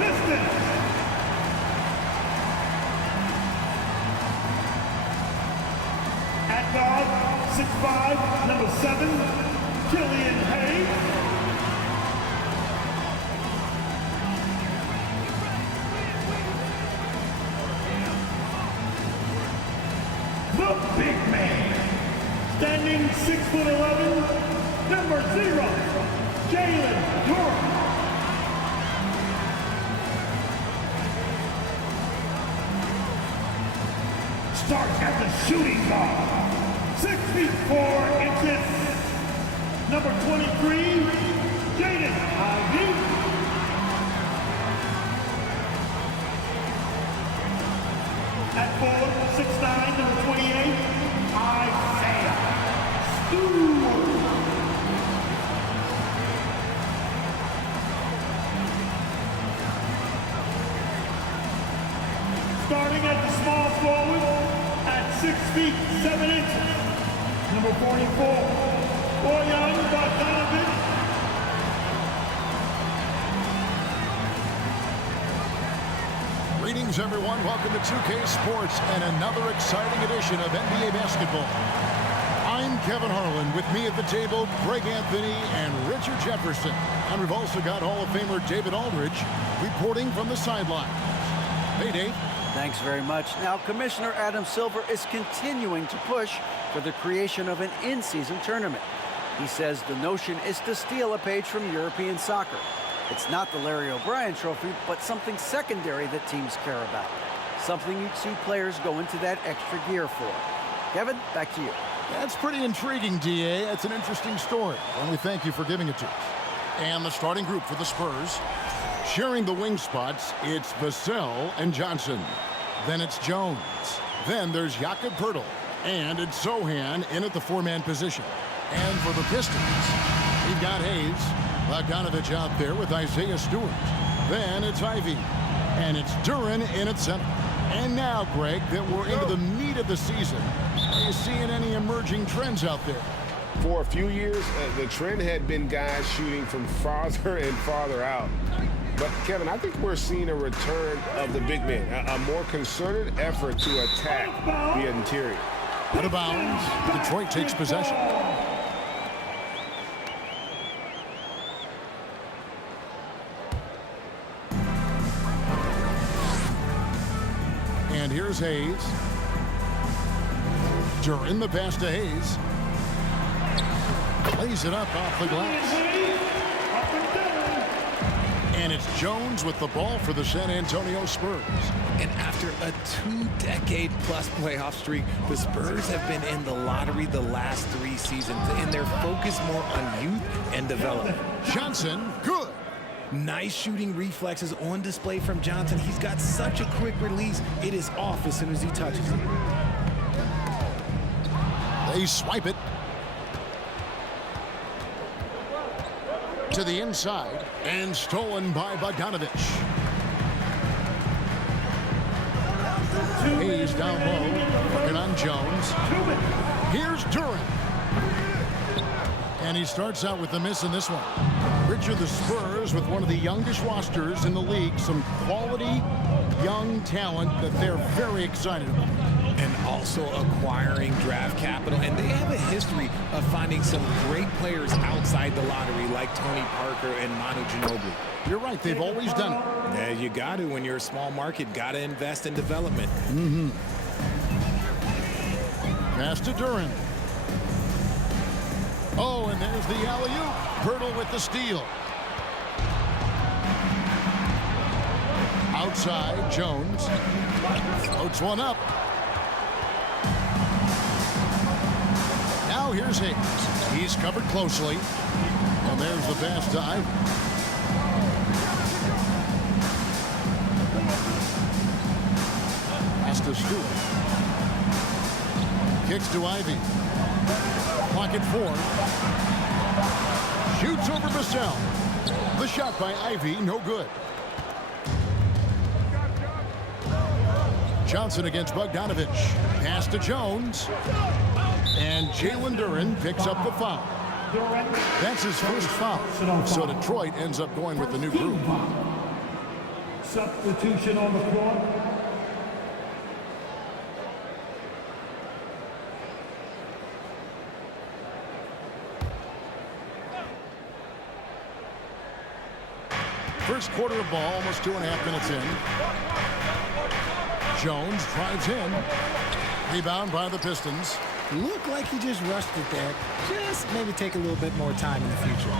Pistons. At guard, 6'5", number 7, Killian Hayes. The big man, standing 6'11", number 0, Jalen Duren. Starts at the shooting guard, 6 feet 4 inches, number 23, Jaden Ivey. At 4, 6'9", number 28, Isaiah Stewart. Starting at the small forward at 6 feet 7 inches, number 44, Bojan Bogdanovic. Greetings, everyone. Welcome to 2K Sports and another exciting edition of NBA basketball. I'm Kevin Harlan. With me at the table, Greg Anthony and Richard Jefferson. And we've also got Hall of Famer David Aldridge reporting from the sidelines. Hey, Dave. Thanks very much. Now, Commissioner Adam Silver is continuing to push for the creation of an in-season tournament. He says the notion is to steal a page from European soccer. It's not the Larry O'Brien Trophy, but something secondary that teams care about. Something you'd see players go into that extra gear for. Kevin, back to you. That's pretty intriguing, DA. It's an interesting story, and we thank you for giving it to us. And the starting group for the Spurs, sharing the wing spots, it's Vassell and Johnson. Then it's Jones. Then there's Jakob Poeltl. And it's Sohan in at the four-man position. And for the Pistons, we've got Hayes. Bogdanovic out there with Isaiah Stewart. Then it's Ivey. And it's Duren in at center. And now, Greg, that we're into the meat of the season, are you seeing any emerging trends out there? For a few years, the trend had been guys shooting from farther and farther out. But, Kevin, I think we're seeing a return of the big man, a more concerted effort to attack the interior. Out of bounds, Detroit takes possession. And here's Hayes. Duren the pass to Hayes. Plays it up off the glass. And it's Jones with the ball for the San Antonio Spurs. And after a 2-decade-plus playoff streak, the Spurs have been in the lottery the last 3 seasons, and they're focused more on youth and development. Johnson, good. Nice shooting reflexes on display from Johnson. He's got such a quick release. It is off as soon as he touches it. They swipe it. To the inside, and stolen by Bogdanovic. Hayes down low, working on Jones. Here's Duren. And he starts out with the miss in this one. Richard, the Spurs with one of the youngest rosters in the league. Some quality young talent that they're very excited about. And also acquiring draft capital. And they have a history of finding some great players outside the lottery like Tony Parker and Manu Ginobili. You're right, they've always done it. Yeah, you got to when you're a small market. Got to invest in development. Pass to Duren. Oh, and there's the alley-oop. Poeltl with the steal. Outside, Jones. Floats one up. Now here's Hayes. He's covered closely. And there's the pass to Ivey. Pass to Stewart. Kicks to Ivey. Pocket 4. Shoots over Vassell. The shot by Ivey, no good. Johnson against Bogdanovic. Pass to Jones. And Jalen Duren picks up the foul. That's his first foul. So Detroit ends up going with the new group. Substitution on the court. First quarter of ball, almost 2.5 minutes in. Jones drives in. Rebound by the Pistons. Looked like he just rushed it there. Just maybe take a little bit more time in the future.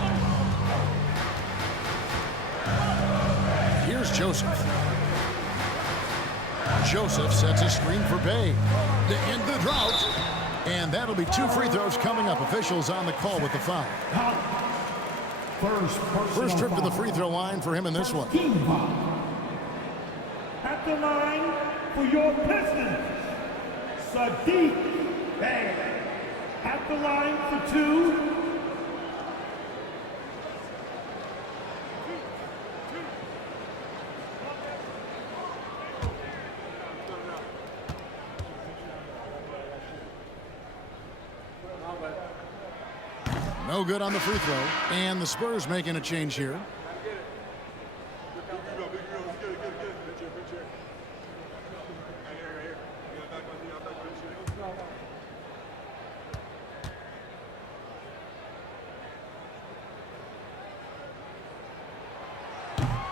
Here's Joseph. Joseph sets a screen for Bay to end the drought. And that'll be 2 free throws coming up. Officials on the call with the foul. First trip to the free throw line for him in this one. At the line for your Pistons, Sadiq Bey. At the line for 2. No good on the free throw. And the Spurs making a change here.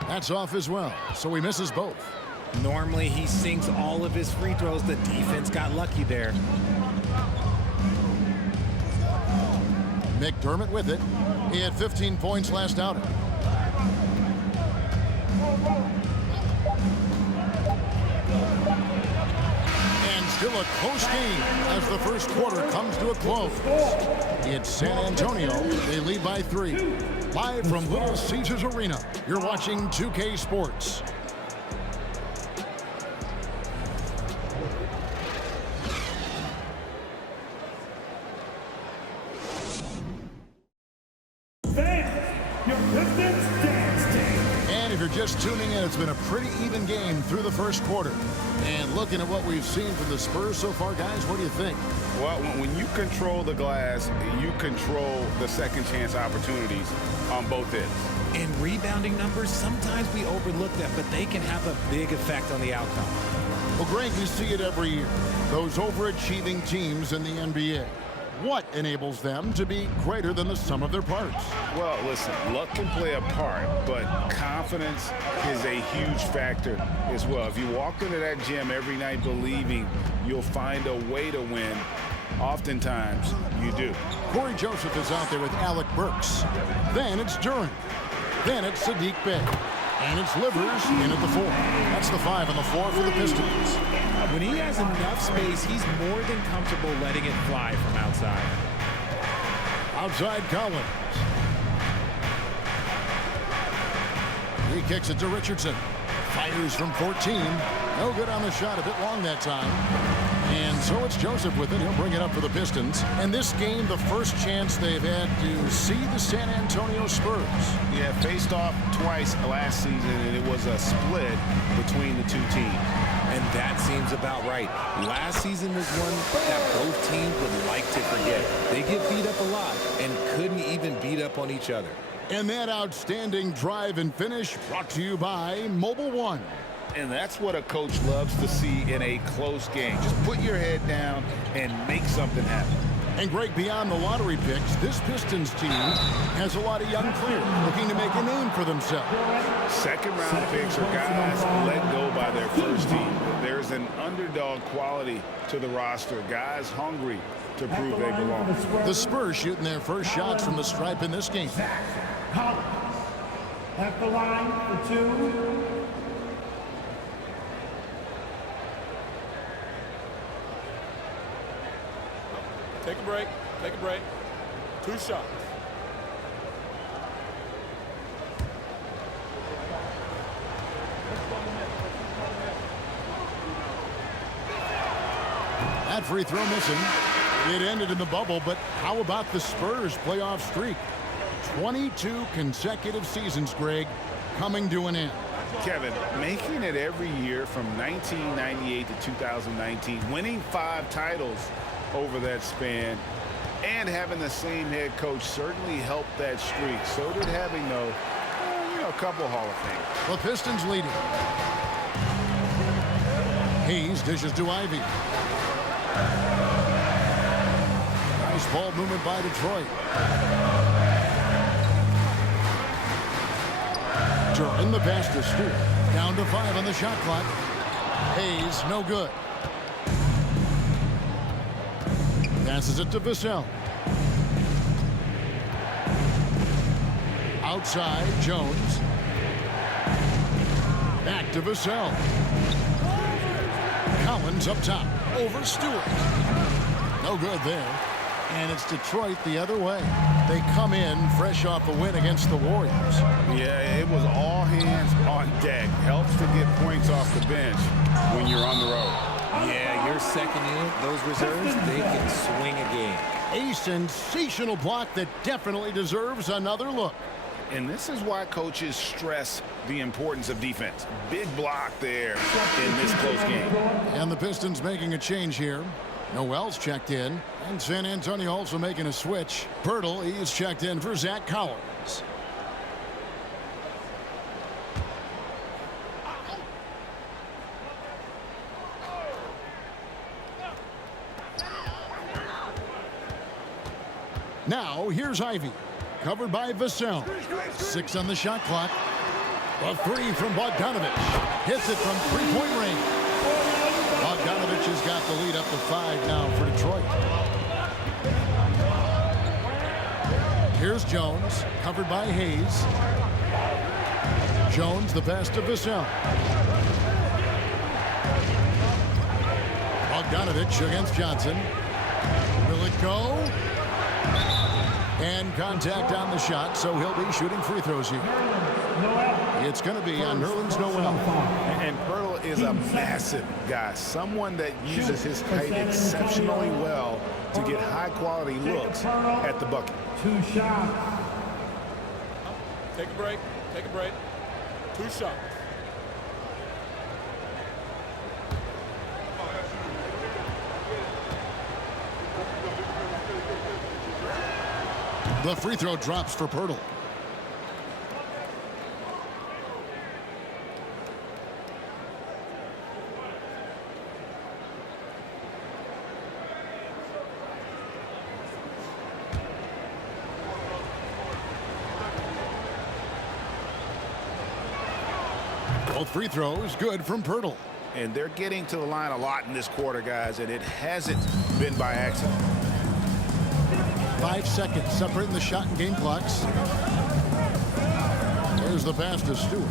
That's off as well, so he misses both. Normally he sinks all of his free throws. The defense got lucky there. McDermott with it. He had 15 points last outing. And still a close game as the first quarter comes to a close. It's San Antonio. They lead by 3. Live from Little Caesars Arena, you're watching 2K Sports. And if you're just tuning in, it's been a pretty even game through the first quarter. And looking at what we've seen from the Spurs so far, guys, what do you think? Well, when you control the glass, you control the second chance opportunities on both ends. In rebounding numbers, sometimes we overlook that, but they can have a big effect on the outcome. Well, Greg, you see it every year. Those overachieving teams in the NBA. What enables them to be greater than the sum of their parts? Well, listen, luck can play a part, but confidence is a huge factor as well. If you walk into that gym every night believing you'll find a way to win, oftentimes you do. Corey Joseph is out there with Alec Burks. Then it's Duran. Then it's Sadiq Bey. And it's Livers in at the 4. That's the 5 and the 4 for the Pistons. When he has enough space, he's more than comfortable letting it fly from outside. Outside Collins. He kicks it to Richardson. Fires from 14. No good on the shot. A bit long that time. And so it's Joseph with it. He'll bring it up for the Pistons. And this game, the first chance they've had to see the San Antonio Spurs. Yeah, faced off twice last season, and it was a split between the two teams. And that seems about right. Last season was one that both teams would like to forget. They get beat up a lot and couldn't even beat up on each other. And that outstanding drive and finish brought to you by Mobile One. And that's what a coach loves to see in a close game. Just put your head down and make something happen. And Greg, beyond the lottery picks, this Pistons team has a lot of young players looking to make a name for themselves. Second-round picks are guys let go by their first team. There's an underdog quality to the roster. Guys hungry to prove they belong. The Spurs shooting their first shots from the stripe in this game. At the line for 2. Take a break. Take a break. 2 shots. That free throw missing. It ended in the bubble, but how about the Spurs playoff streak? 22 consecutive seasons, Greg, coming to an end. Kevin, making it every year from 1998 to 2019, winning 5 titles over that span, and having the same head coach certainly helped that streak. So did having, though, couple Hall of Fame. The Pistons leading. Hayes dishes to Ivy. Nice ball movement by Detroit. During the pass to Stewart. Down to 5 on the shot clock. Hayes, no good. Passes it to Vassell. Outside, Jones. Back to Vassell. Collins up top. Over Stewart. No good there. And it's Detroit the other way. They come in fresh off a win against the Warriors. Yeah, it was all hands on deck. Helps to get points off the bench when you're on the road. Yeah, your second unit, those reserves, they can swing a game. A sensational block that definitely deserves another look. And this is why coaches stress the importance of defense. Big block there in this close game. And the Pistons making a change here. Noel's checked in. And San Antonio also making a switch. Pirtle, he is checked in for Zach Collins. Now, here's Ivy. Covered by Vassell. 6 on the shot clock. A 3 from Bogdanovich. Hits it from three-point range. Bogdanovich has got the lead up to 5 now for Detroit. Here's Jones. Covered by Hayes. Jones, the pass to Vassell. Bogdanovich against Johnson. Will it go? And contact on the shot, so he'll be shooting free throws here. It's going to be on Nerlens Noel. And Pirtle is a massive guy, someone that uses his height exceptionally well to get high-quality looks at the bucket. 2 shots. Take a break. Take a break. 2 shots. The free throw drops for Pirtle. Both free throws good from Pirtle. And they're getting to the line a lot in this quarter, guys, and it hasn't been by accident. 5 seconds separating the shot and game clocks. There's the pass to Stewart.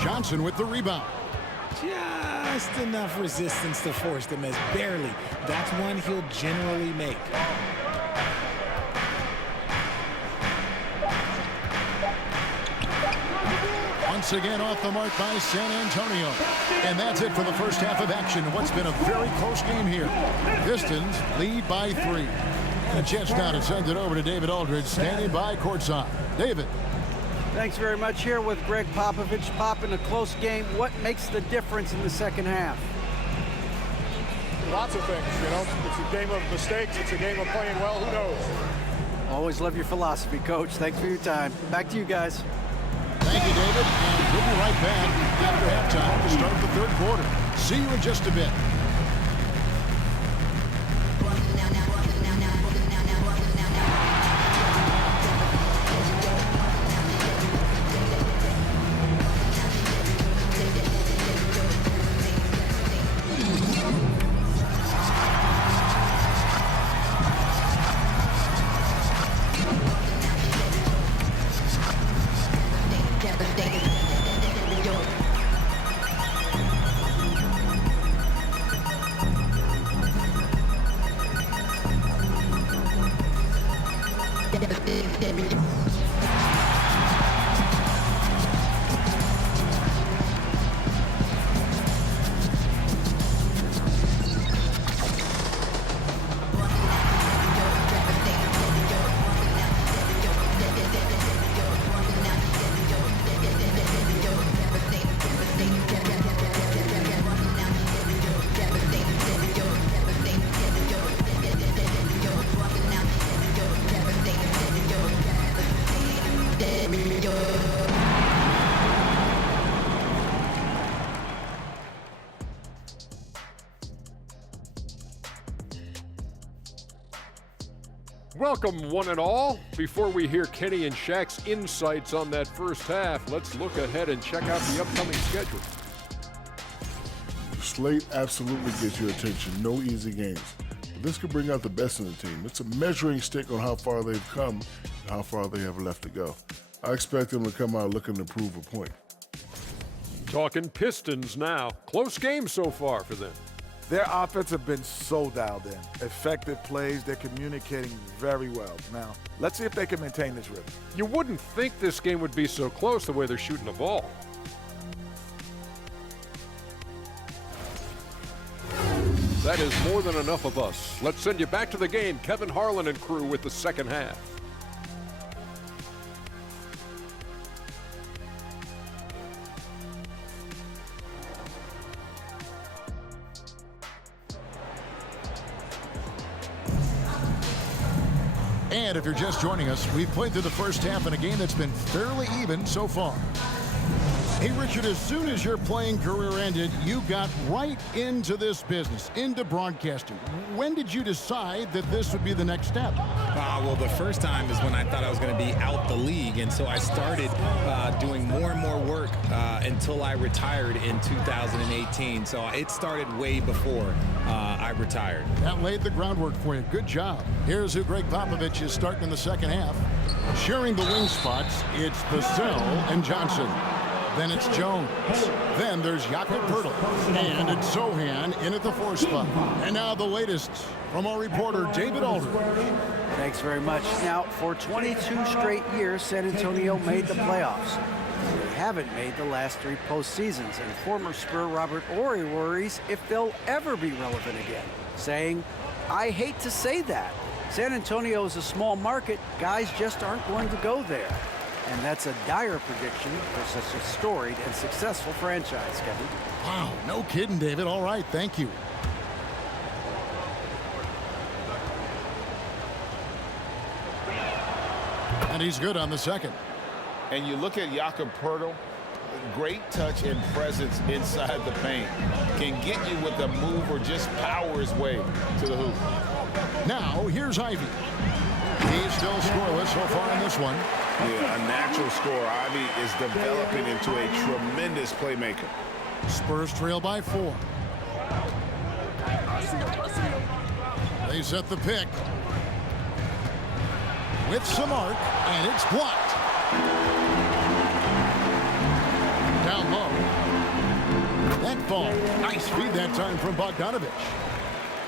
Johnson with the rebound. Just enough resistance to force the miss. Barely. That's one he'll generally make. Once again off the mark by San Antonio. And that's it for the first half of action. What's been a very close game here. Pistons lead by 3. And a chance now to send it over to David Aldridge, standing by courtside. David. Thanks very much. Here with Greg Popovich. Pop, in a close game, what makes the difference in the second half? Lots of things, you know. It's a game of mistakes. It's a game of playing well. Who knows? Always love your philosophy, Coach. Thanks for your time. Back to you guys. Thank you, David. And we'll be right back after halftime to start the third quarter. See you in just a bit. Welcome, one and all. Before we hear Kenny and Shaq's insights on that first half, let's look ahead and check out the upcoming schedule. The slate absolutely gets your attention. No easy games. But this could bring out the best in the team. It's a measuring stick on how far they've come and how far they have left to go. I expect them to come out looking to prove a point. Talking Pistons now. Close game so far for them. Their offense have been so dialed in. Effective plays, they're communicating very well. Now, let's see if they can maintain this rhythm. You wouldn't think this game would be so close the way they're shooting the ball. That is more than enough of us. Let's send you back to the game. Kevin Harlan and crew with the second half. And if you're just joining us, we've played through the first half in a game that's been fairly even so far. Hey, Richard, as soon as your playing career ended, you got right into this business, into broadcasting. When did you decide that this would be the next step? Well, the first time is when I thought I was going to be out the league, and so I started doing more and more work until I retired in 2018. So it started way before I retired. That laid the groundwork for you. Good job. Here's who Greg Popovich is starting in the second half. Sharing the wing spots, it's Vassell and Johnson. Then it's Jones. Then there's Jakob Poeltl. And it's Sohan in at the 4 spot. And now the latest from our reporter, David Aldridge. Thanks very much. Now, for 22 straight years, San Antonio made the playoffs. They haven't made the last 3 postseasons, and former Spur Robert Horry worries if they'll ever be relevant again, saying, "I hate to say that. San Antonio is a small market. Guys just aren't going to go there." And that's a dire prediction for such a storied and successful franchise, Kevin. Wow, no kidding, David. All right, thank you. And he's good on the second. And you look at Jakob Poeltl, great touch and presence inside the paint. Can get you with a move or just power his way to the hoop. Now, here's Ivy. He's still scoreless so far in this one. Yeah, a natural scorer. Ivy is developing into a tremendous playmaker. Spurs trail by 4. They set the pick. With some arc, and it's blocked. Down low. That ball. Nice feed that time from Bogdanovich.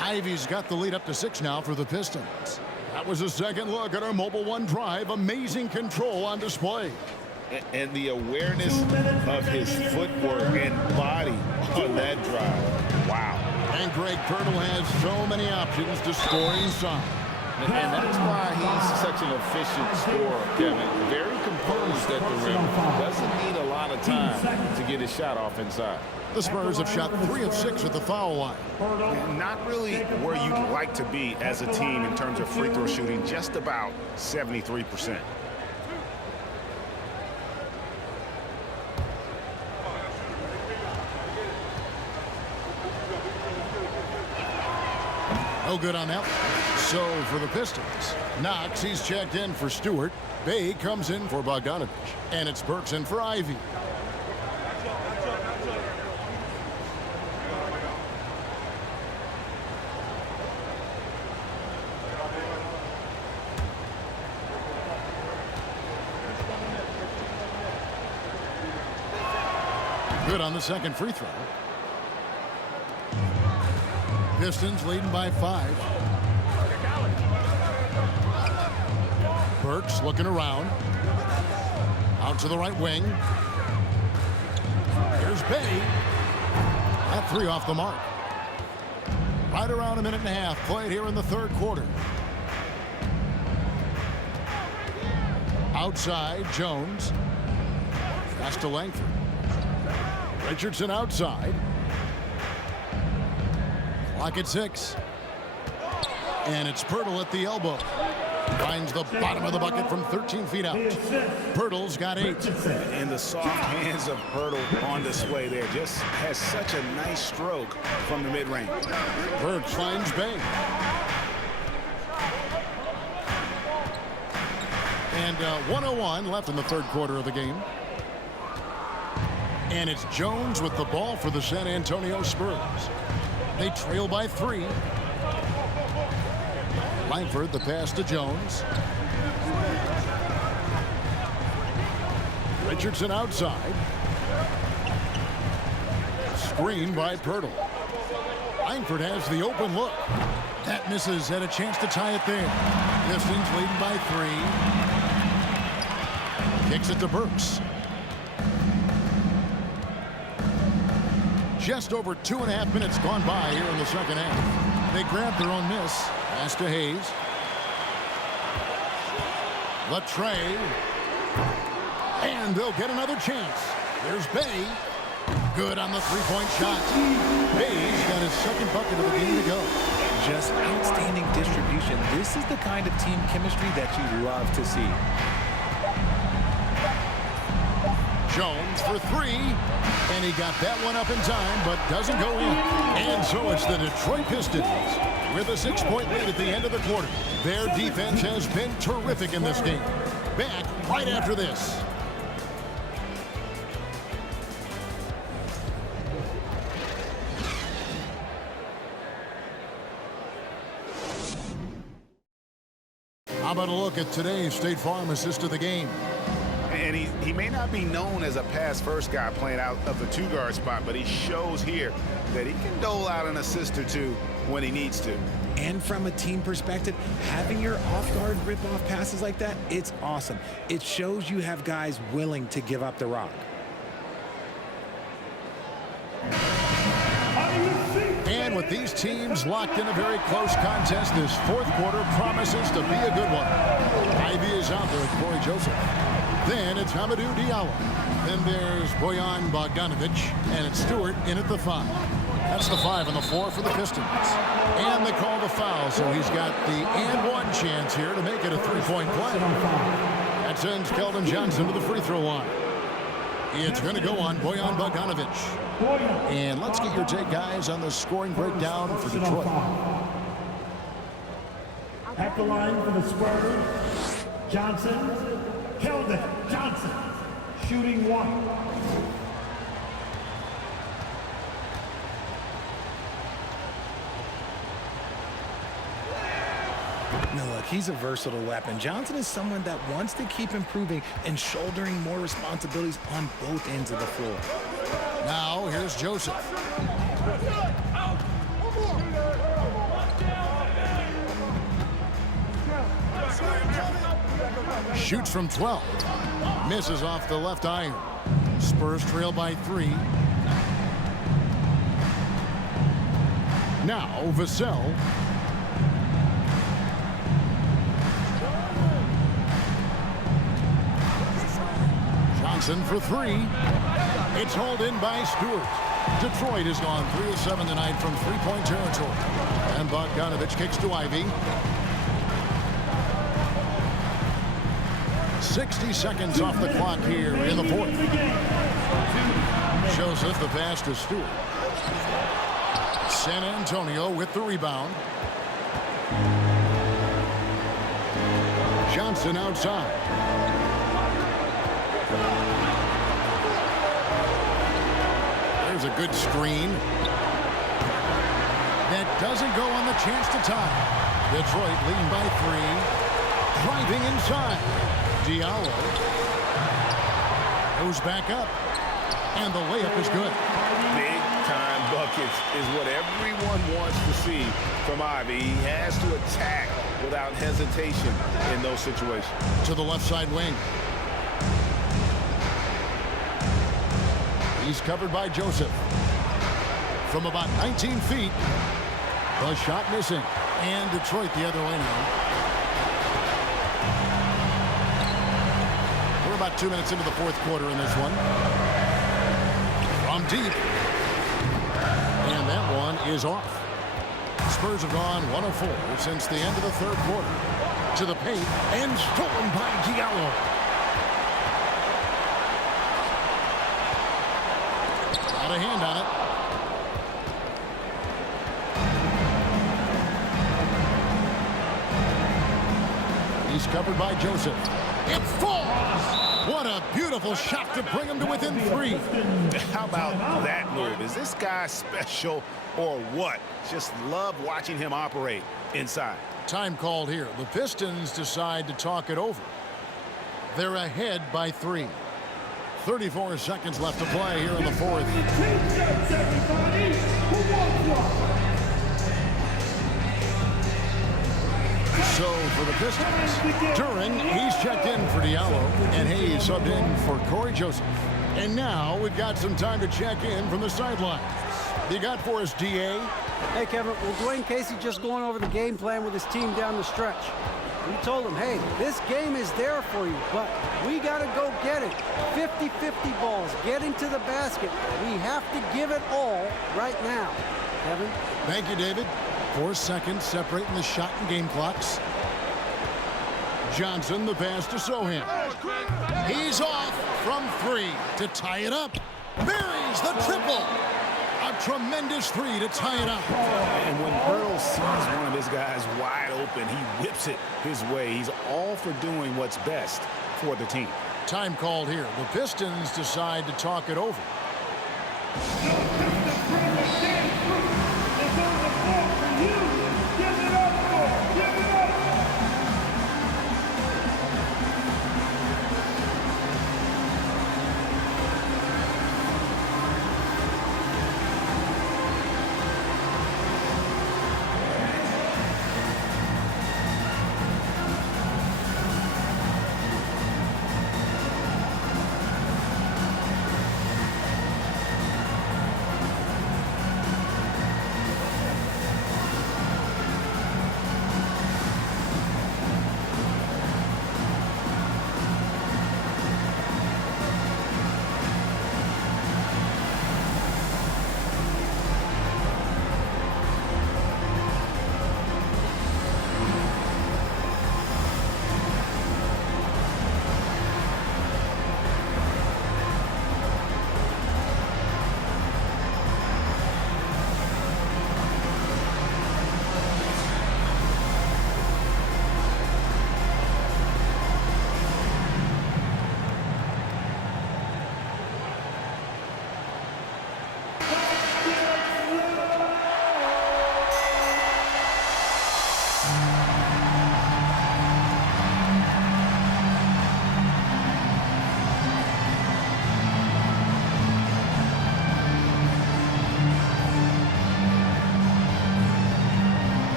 Ivy's got the lead up to 6 now for the Pistons. That was a second look at our Mobile One drive. Amazing control on display. And the awareness of his footwork and body on that drive. Wow. And Greg Poeltl has so many options to score inside. And that's why he's such an efficient scorer, Kevin. Very composed at the rim. Doesn't need a lot of time to get his shot off inside. The Spurs have shot 3 of 6 at the foul line. Not really where you'd like to be as a team in terms of free throw shooting, just about 73%. No good on that one. So for the Pistons, Knox, he's checked in for Stewart. Bay comes in for Bogdanovich. And it's Burks in for Ivy. Good on the second free throw. Pistons leading by 5. Burks looking around. Out to the right wing. Here's Bay. That 3 off the mark. Right around a minute and a half played here in the third quarter. Outside, Jones. Pass to Langford. Richardson outside. Clock at 6. And it's Poeltl at the elbow. Finds the bottom of the bucket from 13 feet out. Poeltl's got 8. And the soft hands of Poeltl on display there. Just has such a nice stroke from the mid-range. Burks finds Bay. And 1:01 left in the third quarter of the game. And it's Jones with the ball for the San Antonio Spurs. They trail by 3. Langford, the pass to Jones. Richardson outside. Screen by Pirtle. Langford has the open look. That misses, had a chance to tie it there. Pistons leading by 3. Kicks it to Burks. Just over 2.5 minutes gone by here in the second half. They grab their own miss. Pass to Hayes. Latrey. And they'll get another chance. There's Bay. Good on the three-point shot. Bay's got his second bucket of the game to go. Just outstanding distribution. This is the kind of team chemistry that you love to see. Jones for 3. And he got that one up in time, but doesn't go in. And so it's the Detroit Pistons with a 6-point lead at the end of the quarter. Their defense has been terrific in this game. Back right after this. How about a look at today's State Farm assist of the game? And he may not be known as a pass-first guy playing out of the 2-guard spot, but he shows here that he can dole out an assist or two when he needs to. And from a team perspective, having your off-guard rip-off passes like that, it's awesome. It shows you have guys willing to give up the rock. And with these teams locked in a very close contest, this fourth quarter promises to be a good one. Ivy is out there with Corey Joseph. Then it's Hamidou Diallo. Then there's Bojan Bogdanovic, and it's Stewart in at the 5. That's the 5 and the 4 for the Pistons. And they call the foul, so he's got the and one chance here to make it a 3-point play. That sends Keldon Johnson to the free throw line. It's going to go on Bojan Bogdanovic. And let's get your take, guys, on the scoring breakdown for Detroit. At the line for the Spurs, Johnson, Keldon Johnson, shooting 1. Now look, he's a versatile weapon. Johnson is someone that wants to keep improving and shouldering more responsibilities on both ends of the floor. Now here's Joseph. Shoots from 12. Misses off the left iron. Spurs trail by 3. Now Vassell. Johnson for 3. It's hauled in by Stewart. Detroit has gone 3 of 7 tonight from three-point territory. And Bogdanovic kicks to Ivy. 60 seconds off the clock here in the fourth. Joseph the pass to Stewart. San Antonio with the rebound. Johnson outside. There's a good screen. That doesn't go on the chance to tie. Detroit leading by 3. Driving inside. Diallo goes back up. And the layup is good. Big-time buckets is what everyone wants to see from Ivy. He has to attack without hesitation in those situations. To the left side wing. He's covered by Joseph. From about 19 feet. The shot missing. And Detroit the other way now. We're about 2 minutes into the fourth quarter in this one. From deep. And that one is off. Spurs have gone 1 of 4 since the end of the third quarter. To the paint. And stolen by Diallo. Got a hand on it. He's covered by Joseph. It falls! What a beautiful shot to bring him to within 3. How about that move? Is this guy special or what? Just love watching him operate inside. Time called here. The Pistons decide to talk it over. They're ahead by 3. 34 seconds left to play here in the 4th. So for the Pistons, Duran, he's checked in for Diallo, and Hayes subbed in for Corey Joseph. And now we've got some time to check in from the sidelines. You got for us, DA? Hey, Kevin, well, Dwayne Casey just going over the game plan with his team down the stretch. We told him, hey, this game is there for you, but we got to go get it. 50-50 balls, get into the basket. We have to give it all right now. Kevin? Thank you, David. 4 seconds separating the shot and game clocks. Johnson, the pass to Sohan. He's off from 3 to tie it up. Buries the triple. A tremendous 3 to tie it up. And when Pearl sees one of his guys wide open, he whips it his way. He's all for doing what's best for the team. Time called here. The Pistons decide to talk it over.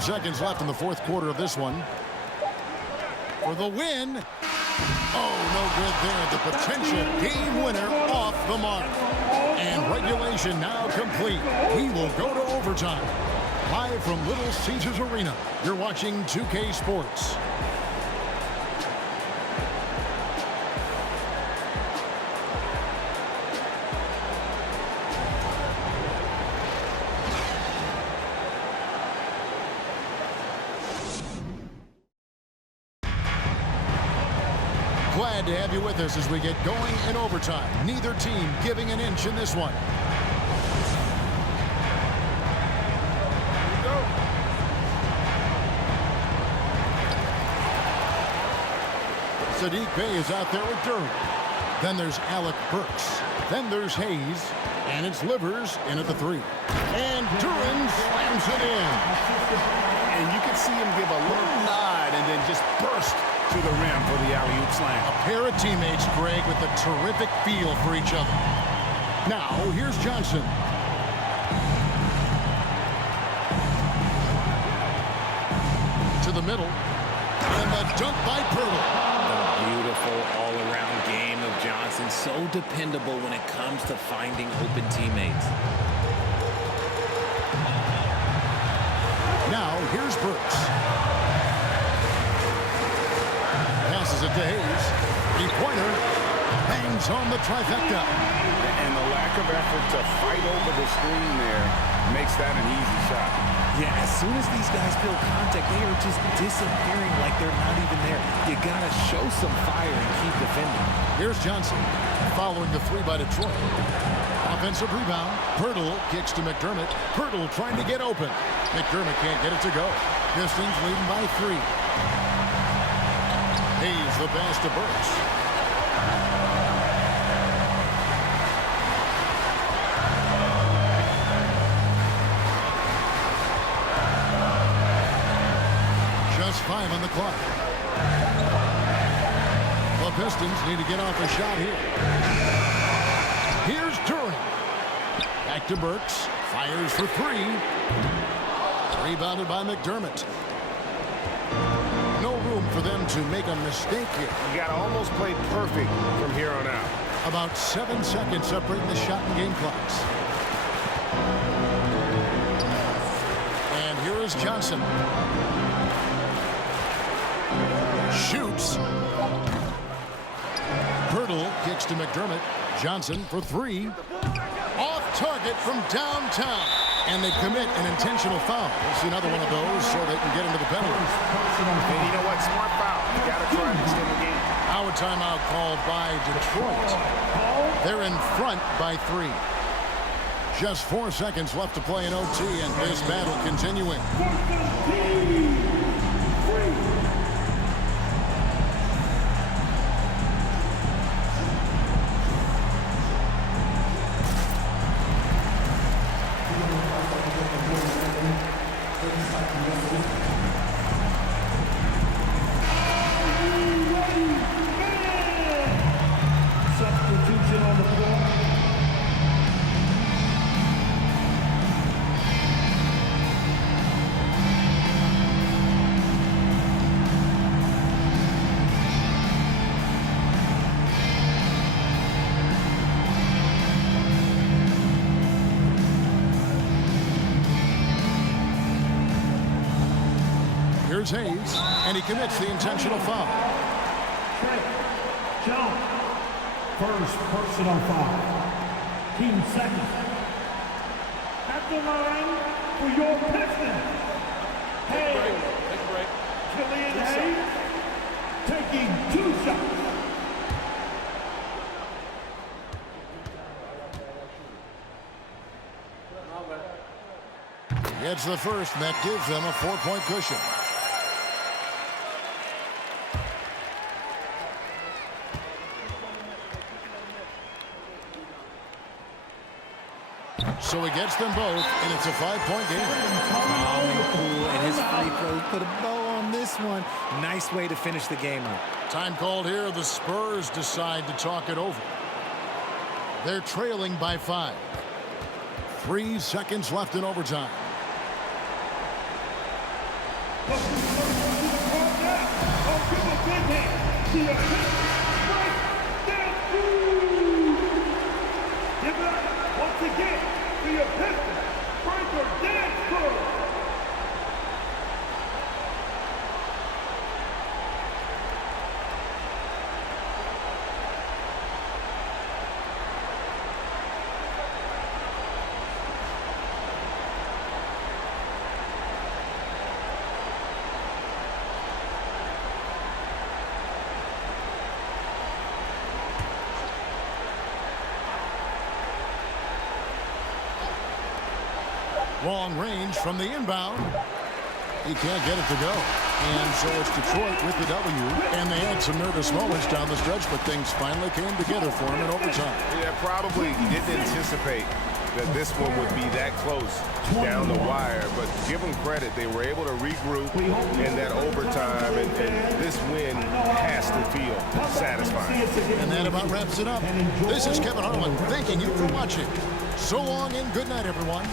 Seconds left in the 4th quarter of this one. For the win. Oh, no good there. The potential game winner off the mark. And regulation now complete. We will go to overtime. Live from Little Caesars Arena, you're watching 2K Sports. Glad to have you with us as we get going in overtime. Neither team giving an inch in this one. Sadiq Bey is out there with Duran. Then there's Alec Burks. Then there's Hayes. And it's Livers in at the 3. And Duran slams it in. And you can see him give a little nod and then just burst to the rim for the alley-oop slam. A pair of teammates, Greg, with a terrific feel for each other. Now, here's Johnson. To the middle. And the dunk by Pirtle. A beautiful all-around game of Johnson. So dependable when it comes to finding open teammates. Now, here's Burks. Passes it to Hayes. Three-pointer hangs on the trifecta. And the lack of effort to fight over the screen there makes that an easy shot. Yeah, as soon as these guys feel contact, they are just disappearing like they're not even there. You got to show some fire and keep defending. Here's Johnson. following the three by Detroit. Offensive rebound. Pirtle kicks to McDermott. Pirtle trying to get open. McDermott can't get it to go. Pistons leading by 3. Hayes the pass to Burks. Just 5 on the clock. The Pistons need to get off a shot here. Here's Turing. Back to Burks. Fires for 3. Rebounded by McDermott. No room for them to make a mistake here. You got to almost play perfect from here on out. About 7 seconds separating the shot and game clocks. And here is Johnson. Shoots. Pirtle kicks to McDermott. Johnson for 3. Off target from downtown. And they commit an intentional foul. We'll see another one of those so they can get into the penalty. And you know what? Smart foul. You got to try to extend the game. Now a timeout called by Detroit. They're in front by 3. Just 4 seconds left to play in OT, and this battle continuing. Substitution on the floor. Here's Hayes, and he commits the intentional foul. Jump. First personal foul. Team second. At the line for your Pistons. Hayes. Take a break. Killian Hayes taking 2 shots. Gets the first, and that gives them a 4-point cushion. So he gets them both, and it's a 5-point game. Calm and cool, and his free throw put a bow on this one. Nice way to finish the game up. Time called here. The Spurs decide to talk it over. They're trailing by 5. 3 seconds left in overtime. Once again, for your Pistons, breaker dance crew. Long range from the inbound. He can't get it to go. And so it's Detroit with the W. And they had some nervous moments down the stretch, but things finally came together for him in overtime. Yeah, probably didn't anticipate that this one would be that close down the wire. But give them credit. They were able to regroup in that overtime. And this win has to feel satisfying. And that about wraps it up. This is Kevin Harlan thanking you for watching. So long and good night, everyone.